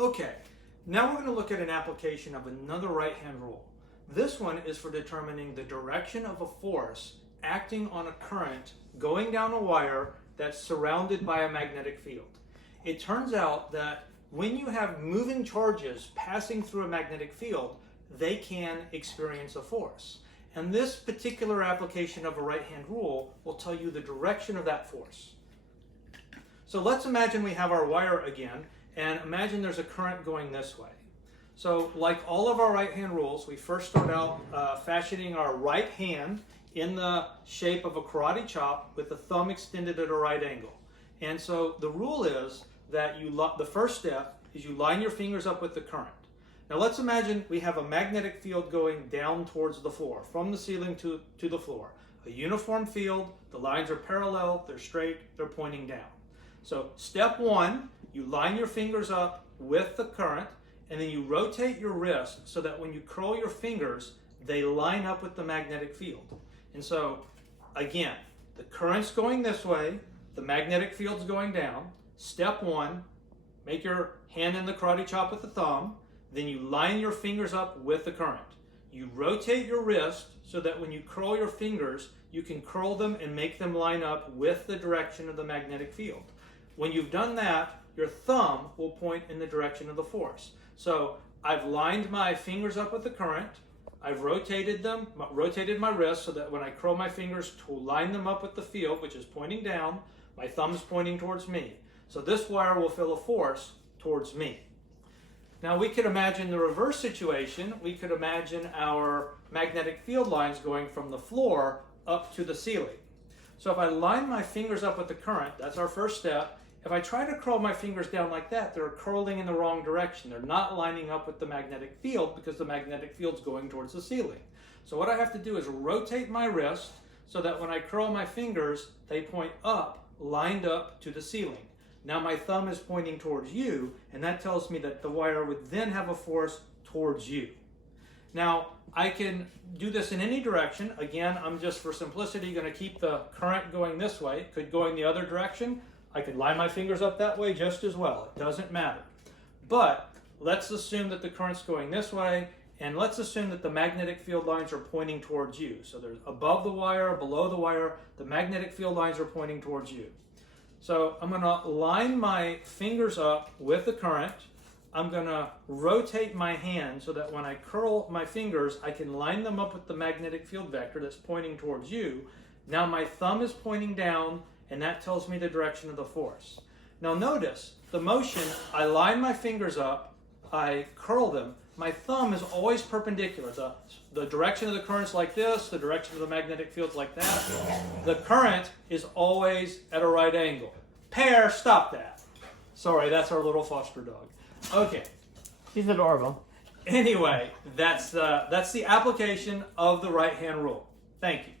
Okay, now we're going to look at an application of another right-hand rule. This one is for determining the direction of a force acting on a current going down a wire that's surrounded by a magnetic field. It turns out that when you have moving charges passing through a magnetic field, they can experience a force. And this particular application of a right-hand rule will tell you the direction of that force. So let's imagine we have our wire again, and imagine there's a current going this way. So like all of our right-hand rules, we first start out fashioning our right hand in the shape of a karate chop with the thumb extended at a right angle. And so the rule is that the first step is you line your fingers up with the current. Now let's imagine we have a magnetic field going down towards the floor, from the ceiling to the floor. A uniform field, the lines are parallel, they're straight, they're pointing down. So step one, you line your fingers up with the current, and then you rotate your wrist so that when you curl your fingers, they line up with the magnetic field. And so, again, the current's going this way, the magnetic field's going down. Step one, make your hand in the karate chop with the thumb, then you line your fingers up with the current. You rotate your wrist so that when you curl your fingers, you can curl them and make them line up with the direction of the magnetic field. When you've done that, your thumb will point in the direction of the force. So I've lined my fingers up with the current, I've rotated my wrist so that when I curl my fingers to line them up with the field, which is pointing down, my thumb is pointing towards me. So this wire will feel a force towards me. Now we could imagine the reverse situation. We could imagine our magnetic field lines going from the floor up to the ceiling. So if I line my fingers up with the current, that's our first step. If I try to curl my fingers down like that, they're curling in the wrong direction. They're not lining up with the magnetic field because the magnetic field's going towards the ceiling. So what I have to do is rotate my wrist so that when I curl my fingers, they point up, lined up to the ceiling. Now my thumb is pointing towards you, and that tells me that the wire would then have a force towards you. Now, I can do this in any direction. Again, I'm just for simplicity going to keep the current going this way. It could go in the other direction. I could line my fingers up that way just as well. It doesn't matter. But let's assume that the current's going this way, and let's assume that the magnetic field lines are pointing towards you. So there's above the wire, below the wire, the magnetic field lines are pointing towards you. So I'm going to line my fingers up with the current. I'm going to rotate my hand so that when I curl my fingers, I can line them up with the magnetic field vector that's pointing towards you. Now my thumb is pointing down, and that tells me the direction of the force. Now notice the motion, I line my fingers up, I curl them, my thumb is always perpendicular. The direction of the current's like this, the direction of the magnetic field's like that. The current is always at a right angle. Pear, stop that. Sorry, that's our little foster dog. Okay. He's adorable. Anyway, that's the application of the right-hand rule. Thank you.